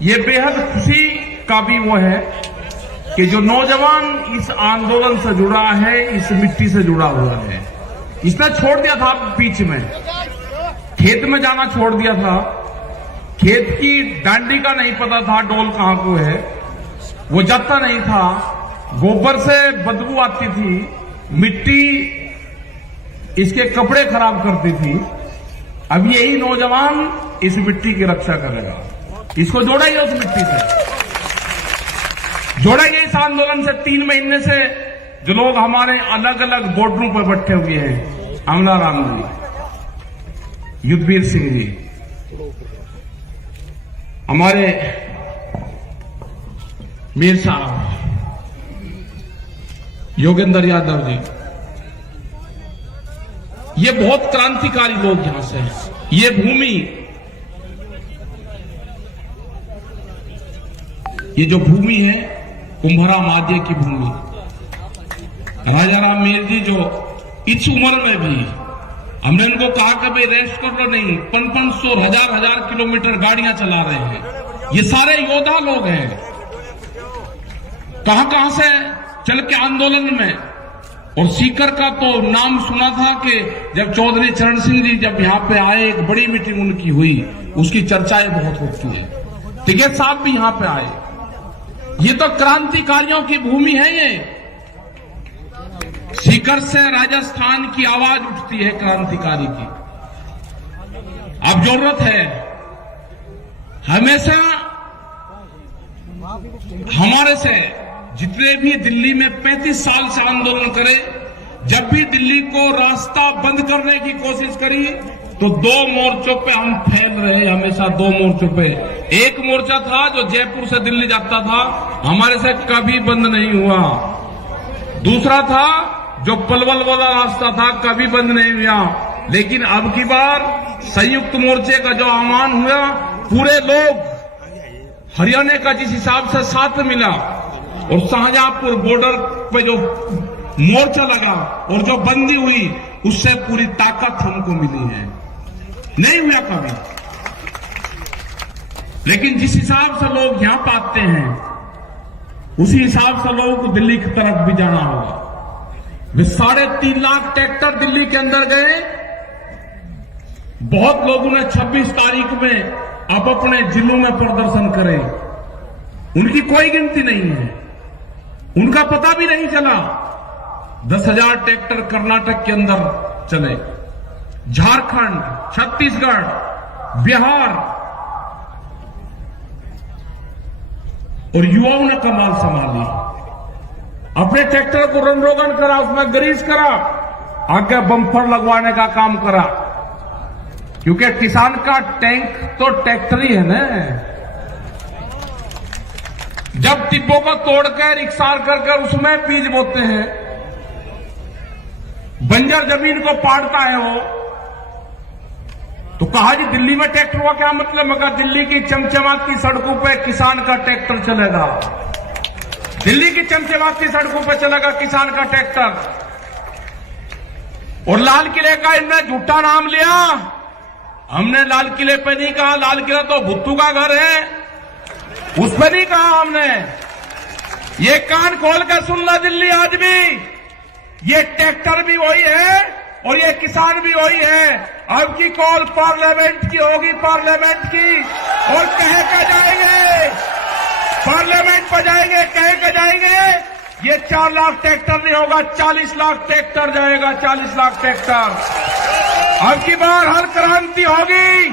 ये बेहद खुशी का भी वो है कि जो नौजवान इस आंदोलन से जुड़ा है, इस मिट्टी से जुड़ा हुआ है, इसने छोड़ दिया था बीच में, खेत में जाना छोड़ दिया था, खेत की डांडी का नहीं पता था डोल कहां को है, वो जाता नहीं था, गोबर से बदबू आती थी, मिट्टी इसके कपड़े खराब करती थी। अब यही नौजवान इस मिट्टी की रक्षा करेगा, इसको जोड़ा ही उस मिट्टी से, जोड़ा ही इस आंदोलन से। 3 महीने से जो लोग हमारे अलग अलग बॉर्डरों पर बैठे हुए हैं, अमलाराम जी, युद्धवीर सिंह जी, हमारे मीर साहब, योगेंद्र यादव जी, ये बहुत क्रांतिकारी लोग यहां से हैं। ये भूमि, ये जो भूमि है कुंभरा माध्य की भूमि, राजा राम मीर जी जो इस उम्र में भी हमने उनको कहा कि भाई रेस्ट कर लो, नहीं, 500 हजार किलोमीटर गाड़ियां चला रहे हैं। ये सारे योद्धा लोग हैं, कहां से चल के आंदोलन में। और सीकर का तो नाम सुना था कि जब चौधरी चरण सिंह जी जब यहां पे आए, एक बड़ी मीटिंग उनकी हुई, उसकी चर्चाएं बहुत होती है। टिकैत साहब भी यहां पे आए। ये तो क्रांतिकारियों की भूमि है। ये सीकर से राजस्थान की आवाज उठती है क्रांतिकारी की। अब जरूरत है हमेशा हमारे से जितने भी दिल्ली में 35 साल से आंदोलन करे, जब भी दिल्ली को रास्ता बंद करने की कोशिश करी तो 2 मोर्चों पे हम फैल रहे, हमेशा 2 मोर्चों पे। एक मोर्चा था जो जयपुर से दिल्ली जाता था, हमारे से कभी बंद नहीं हुआ। दूसरा था जो पलवल वाला रास्ता था, कभी बंद नहीं हुआ। लेकिन अब की बार संयुक्त मोर्चे का जो आह्वान हुआ, पूरे लोग हरियाणा का जिस हिसाब से साथ मिला, और शाहजहांपुर बॉर्डर पे जो मोर्चा लगा और जो बंदी हुई, उससे पूरी ताकत हमको मिली है। नहीं हुआ कभी। लेकिन जिस हिसाब से लोग यहां पाते हैं, उसी हिसाब से लोगों को दिल्ली की तरफ भी जाना होगा। वे 3.5 लाख ट्रैक्टर दिल्ली के अंदर गए। बहुत लोगों ने 26 तारीख में अब अपने जिलों में प्रदर्शन करे, उनकी कोई गिनती नहीं है, उनका पता भी नहीं चला। 10,000 ट्रैक्टर कर्नाटक के अंदर चले, झारखंड, छत्तीसगढ़, बिहार, और युवाओं ने कमाल संभाली। अपने ट्रैक्टर को रन रोगन करा, उसमें ग्रीस करा, आगे बम्पर लगवाने का काम करा, क्योंकि किसान का टैंक तो ट्रैक्टर ही है ना। जब टिब्बों को तोड़कर इकसार कर उसमें बीज बोते हैं, बंजर जमीन को पाड़ता है वो, तो कहा जी दिल्ली में ट्रैक्टर का क्या मतलब? मगर दिल्ली की चमचमाती सड़कों पे किसान का ट्रैक्टर चलेगा, दिल्ली की चमचमाती सड़कों पे चलेगा किसान का ट्रैक्टर। और लाल किले का इनने झूठा नाम लिया। हमने लाल किले पे नहीं कहा, लाल किला तो भुट्टू का घर है, उस पर नहीं कहा हमने। ये कान खोल कर सुन ला दिल्ली आज भी, ये ट्रैक्टर भी वही है और ये किसान भी वही है। अब की कॉल पार्लियामेंट की होगी, पार्लियामेंट की, और कह के जाएंगे, पार्लियामेंट पर जाएंगे, कह के जाएंगे। ये 4 लाख ट्रैक्टर नहीं होगा, 40 लाख ट्रैक्टर जाएगा, 40 लाख ट्रैक्टर। अब की बार हर क्रांति होगी।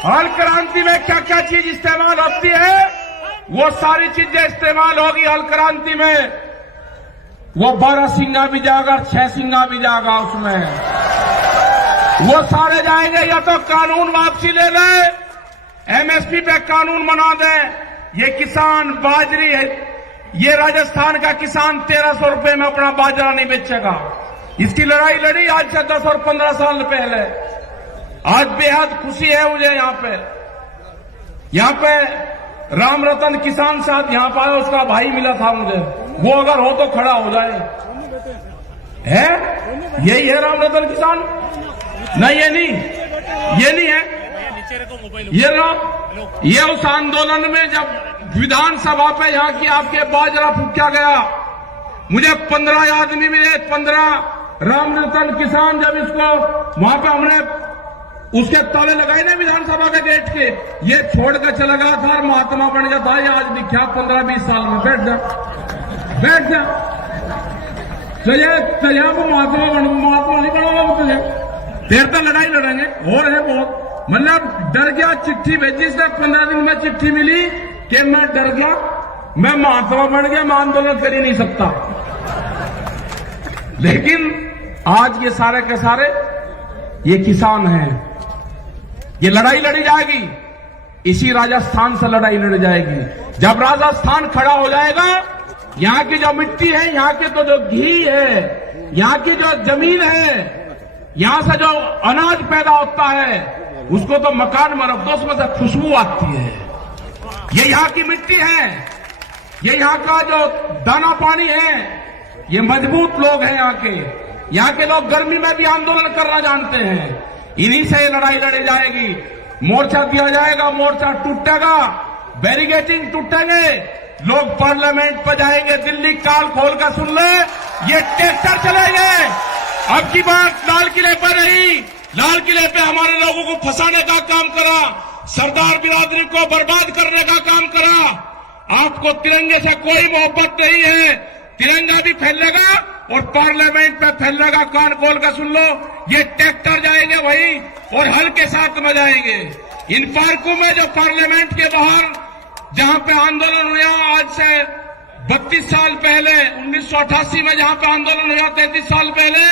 हर क्रांति में क्या क्या चीज इस्तेमाल होती है, वो सारी चीजें इस्तेमाल होगी हल क्रांति में। वो 12 सिंगा भी जाएगा, 6 सिंगा भी जाएगा, उसमें वो सारे जाएंगे। या तो कानून वापसी ले ले, एमएसपी पे कानून बना दे। ये किसान बाजरी है, ये राजस्थान का किसान 1300 रुपए में अपना बाजरा नहीं बेचेगा। इसकी लड़ाई लड़ी आज से 10 और 15 साल पहले। आज बेहद खुशी है मुझे यहाँ पे राम रतन किसान साहब यहाँ पर उसका भाई मिला था मुझे, वो अगर हो तो खड़ा हो जाए। है यही है राम रतन किसान? नहीं, ये नहीं है। ये उस आंदोलन में जब विधानसभा पे यहाँ की आपके बाजरा फूका गया, मुझे 15 आदमी मिले, 15 रामरतन किसान, जब इसको वहां पे हमने उसके ताले लगाए ना विधानसभा के गेट के, ये छोड़ कर चला गया था और महात्मा बन गया था। ये आज विख्यात 15-20 साल में बैठ जा तुझे वो महात्मा नहीं बनाओगे तुझे, देर तक लड़ाई लड़ेंगे और है बहुत। मतलब डर गया, चिट्ठी भेजी इसने, 15 दिन में चिट्ठी मिली कि मैं डर गया, मैं महात्मा बन गया, मैं आंदोलन कर ही नहीं सकता। लेकिन आज ये सारे के सारे ये किसान हैं। ये लड़ाई लड़ी जाएगी, इसी राजस्थान से लड़ाई लड़ी जाएगी। जब राजस्थान खड़ा हो जाएगा, यहाँ की जो मिट्टी है, यहाँ के तो जो घी है, यहाँ की जो जमीन है, यहां से जो अनाज पैदा होता है, उसको तो मकान में रख दो, उसमें से खुशबू आती है। ये यहाँ की मिट्टी है, ये यहाँ का जो दाना पानी है, ये मजबूत लोग हैं यहाँ के लोग गर्मी में भी आंदोलन करना जानते हैं। इन्हीं से ये लड़ाई लड़ी जाएगी। मोर्चा दिया जाएगा, मोर्चा टूटेगा, बैरिकेडिंग टूटेंगे, लोग पार्लियामेंट पर जाएंगे। दिल्ली काल खोल कर सुन ले, ये ट्रैक्टर चलेंगे। अब की बात लाल किले पर नहीं, लाल किले पे हमारे लोगों को फंसाने का काम करा, सरदार बिरादरी को बर्बाद करने का काम करा। आपको तिरंगे से कोई मोहब्बत नहीं है, तिरंगा भी फैलेगा और पार्लियामेंट पे फैलेगा। कान खोल कर सुन लो, ये ट्रैक्टर जाएंगे वही और हल के साथ में जाएंगे। इन पार्कों में जो पार्लियामेंट के बाहर जहां पे आंदोलन हुआ आज से 32 साल पहले, 1988 में जहां पे आंदोलन हुआ 33 साल पहले,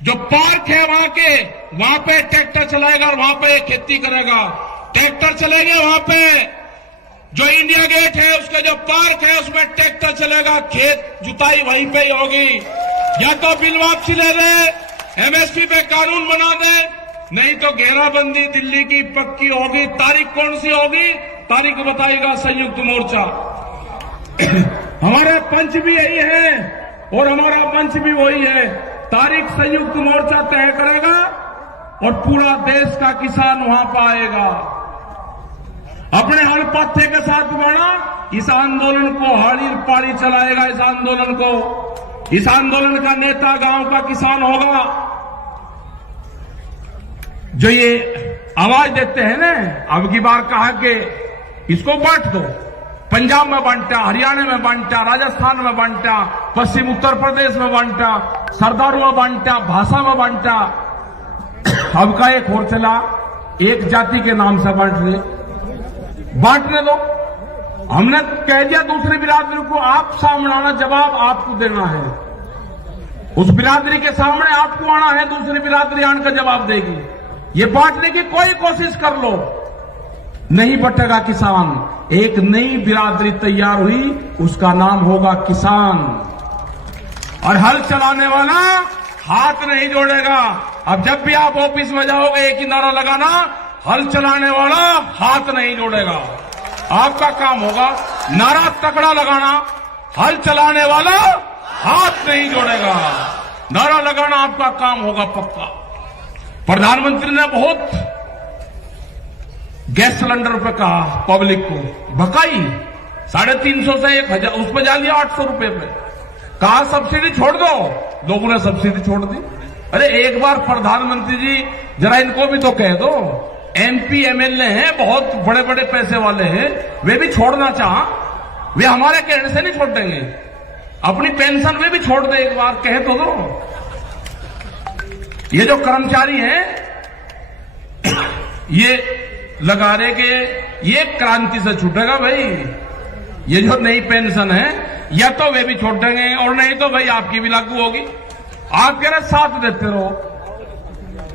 जो पार्क है वहां पे ट्रैक्टर चलाएगा और वहां पे खेती करेगा। ट्रैक्टर चलेंगे वहां पे, जो इंडिया गेट है उसका जो पार्क है उसमें ट्रैक्टर चलेगा, खेत जुताई वहीं पे ही होगी। या तो बिल वापसी ले ले, एमएसपी पे कानून बना दे, नहीं तो घेराबंदी दिल्ली की पक्की होगी। तारीख कौन सी होगी, तारीख बताएगा संयुक्त मोर्चा। हमारे पंच भी यही है और हमारा मंच भी वही है। तारीख संयुक्त मोर्चा तय करेगा और पूरा देश का किसान वहां पर आएगा। अपने हर पत्थे के साथ बढ़ा, इस आंदोलन को हाड़ी पाड़ी चलाएगा। इस आंदोलन का नेता गांव का किसान होगा। जो ये आवाज देते हैं ना, अब की बार कहा कि इसको बांट दो, पंजाब में बांटा, हरियाणा में बांटा, राजस्थान में बांटा, पश्चिम उत्तर प्रदेश में बांटा, सरदारों में बांटा, भाषा में बांटा। अब का एक और चला, एक जाति के नाम से बांटने दो। हमने कह दिया दूसरी बिरादरी को, आप सामने आना, जवाब आपको देना है। उस बिरादरी के सामने आपको आना है, दूसरी बिरादरी आकर जवाब देगी। ये बांटने की कोई कोशिश कर लो, नहीं बटेगा किसान। एक नई बिरादरी तैयार हुई, उसका नाम होगा किसान। और हल चलाने वाला हाथ नहीं जोड़ेगा। अब जब भी आप ऑफिस में जाओगे एक ही नारा लगाना, हल चलाने वाला हाथ नहीं जोड़ेगा। आपका काम होगा नारा तकड़ा लगाना, हल चलाने वाला हाथ नहीं जोड़ेगा। नारा लगाना आपका काम होगा पक्का। प्रधानमंत्री ने बहुत गैस सिलेंडर पे कहा, पब्लिक को भकाई 350 से 1000, उस पर जा लिया 800 रुपए पे। कहा सब्सिडी छोड़ दो, लोगों ने सब्सिडी छोड़ दी। अरे एक बार प्रधानमंत्री जी जरा इनको भी तो कह दो, एमपी एमएलए हैं, बहुत बड़े बड़े पैसे वाले हैं, वे भी छोड़ना चाह, वे हमारे कहने से नहीं छोड़ देंगे। अपनी पेंशन में भी छोड़ दे, एक बार कह तो दो। ये जो कर्मचारी हैं, ये लगा रहे कि ये क्रांति से छूटेगा भाई। ये जो नई पेंशन है, या तो वे भी छोड़ देंगे और नहीं तो भाई आपकी भी लागू होगी। आप कह रहे साथ देते रहो,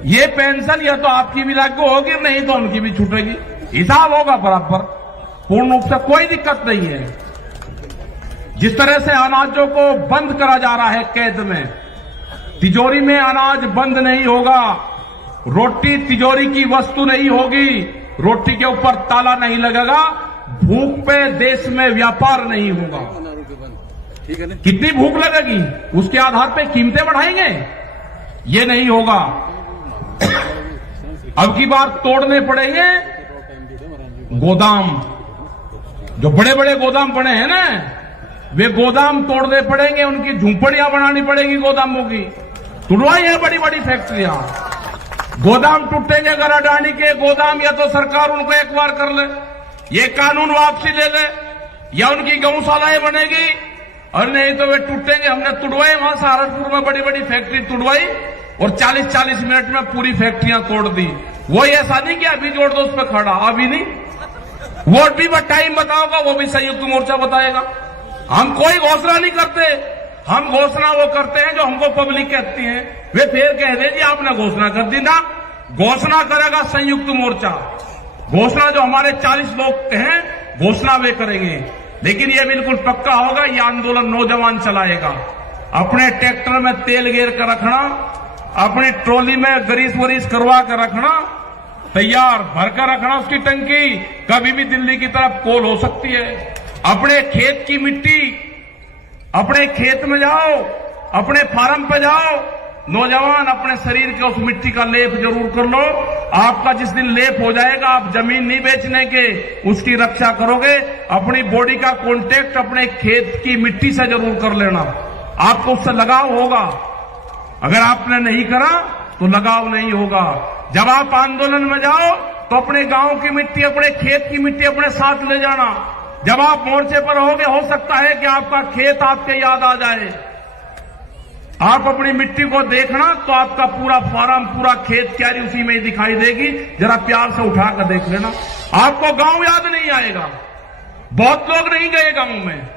ये पेंशन या तो आपकी भी लागू होगी, नहीं तो उनकी भी छूटेगी। हिसाब होगा बराबर, पूर्ण रूप से कोई दिक्कत नहीं है। जिस तरह से अनाजों को बंद करा जा रहा है कैद में, तिजोरी में अनाज बंद नहीं होगा। रोटी तिजोरी की वस्तु नहीं होगी, रोटी के ऊपर ताला नहीं लगेगा। भूख पे देश में व्यापार नहीं होगा। कितनी भूख लगेगी उसके आधार पे कीमतें बढ़ाएंगे, ये नहीं होगा। अब की बार तोड़ने पड़ेंगे गोदाम, जो बड़े बड़े गोदाम बने हैं ना, वे गोदाम तोड़ने पड़ेंगे, उनकी झूंपड़ियां बनानी पड़ेगी गोदामों की। तुड़वाई है बड़ी बड़ी फैक्ट्रियां, गोदाम टूटेंगे गराडानी के गोदाम, या तो सरकार उनको एक बार कर ले, ये कानून वापसी ले ले, या उनकी गौशालाएं बनेगी, और नहीं तो वे टूटेंगे। हमने तुड़वाई वहां सहारनपुर में बड़ी बड़ी फैक्ट्री तुड़वाई और 40-40 मिनट में पूरी फैक्ट्रियां तोड़ दी। वो ऐसा नहीं कि अभी जोड़ दो उस पर खड़ा, अभी नहीं, वोट भी टाइम बताओगा, वो भी संयुक्त मोर्चा बताएगा। हम कोई घोषणा नहीं करते, हम घोषणा वो करते हैं जो हमको पब्लिक कहती है। वे फिर कह दे जी आपने घोषणा कर दी ना, घोषणा करेगा संयुक्त मोर्चा। घोषणा जो हमारे 40 लोग हैं घोषणा वे करेंगे, लेकिन ये बिल्कुल पक्का होगा, ये आंदोलन नौजवान चलाएगा। अपने ट्रैक्टर में तेल गेर कर रखना, अपनी ट्रॉली में ग्रीस वरीस करवा कर रखना, तैयार भरकर रखना उसकी टंकी, कभी भी दिल्ली की तरफ कोल हो सकती है। अपने खेत की मिट्टी, अपने खेत में जाओ, अपने फार्म पे जाओ, नौजवान अपने शरीर के उस मिट्टी का लेप जरूर कर लो। आपका जिस दिन लेप हो जाएगा, आप जमीन नहीं बेचने के, उसकी रक्षा करोगे। अपनी बॉडी का कांटेक्ट अपने खेत की मिट्टी से जरूर कर लेना, आपको उससे लगाव होगा। अगर आपने नहीं करा तो लगाव नहीं होगा। जब आप आंदोलन में जाओ तो अपने गांव की मिट्टी, अपने खेत की मिट्टी अपने साथ ले जाना। जब आप मोर्चे पर होगे, हो सकता है कि आपका खेत आपके याद आ जाए। आप अपनी मिट्टी को देखना तो आपका पूरा फार्म, पूरा खेत क्यारी उसी में ही दिखाई देगी। जरा प्यार से उठा कर देख लेना, आपको गांव याद नहीं आएगा। बहुत लोग नहीं गए गांव में,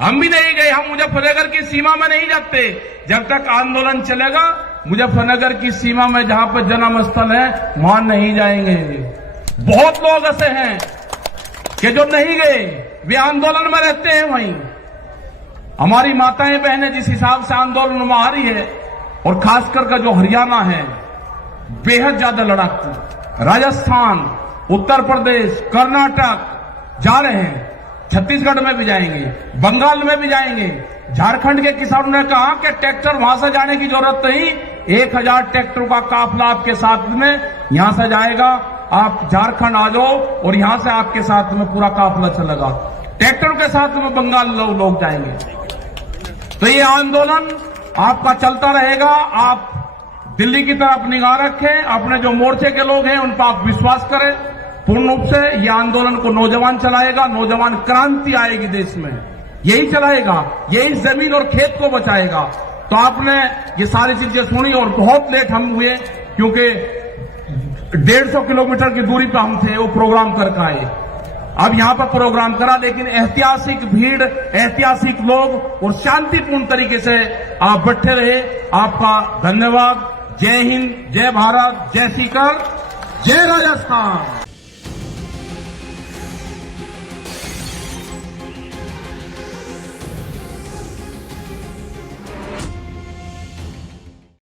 हम भी नहीं गए। हम मुजफ्फरनगर की सीमा में नहीं जाते। जब तक आंदोलन चलेगा, मुजफ्फरनगर की सीमा में जहां पर जन्म स्थल है वहां नहीं जाएंगे। बहुत लोग ऐसे हैं कि जो नहीं गए, वे आंदोलन में रहते हैं वहीं। हमारी माताएं बहनें जिस हिसाब से आंदोलन में आ रही है, और खासकर का जो हरियाणा है बेहद ज्यादा लड़ाकू, राजस्थान, उत्तर प्रदेश, कर्नाटक जा रहे हैं, छत्तीसगढ़ में भी जाएंगे, बंगाल में भी जाएंगे। झारखंड के किसानों ने कहा कि ट्रैक्टर वहां से जाने की जरूरत नहीं, 1000 ट्रैक्टरों का काफिला आपके साथ में यहां से जाएगा। आप झारखंड आ जाओ और यहां से आपके साथ में पूरा काफिला चलेगा। ट्रैक्टरों के साथ में बंगाल लोग जाएंगे। तो ये आंदोलन आपका चलता रहेगा। आप दिल्ली की तरफ निगाह रखें, अपने जो मोर्चे के लोग हैं उन पर आप विश्वास करें पूर्ण रूप से। ये आंदोलन को नौजवान चलाएगा, नौजवान क्रांति आएगी देश में, यही चलाएगा, यही जमीन और खेत को बचाएगा। तो आपने ये सारी चीजें सुनी और बहुत लेट हम हुए, क्योंकि 150 किलोमीटर की दूरी पर हम थे, वो प्रोग्राम करके आए। अब यहां पर प्रोग्राम करा, लेकिन ऐतिहासिक भीड़, ऐतिहासिक लोग और शांतिपूर्ण तरीके से आप बैठे रहे। आपका धन्यवाद। जय हिंद, जय भारत, जय सीकर, जय राजस्थान।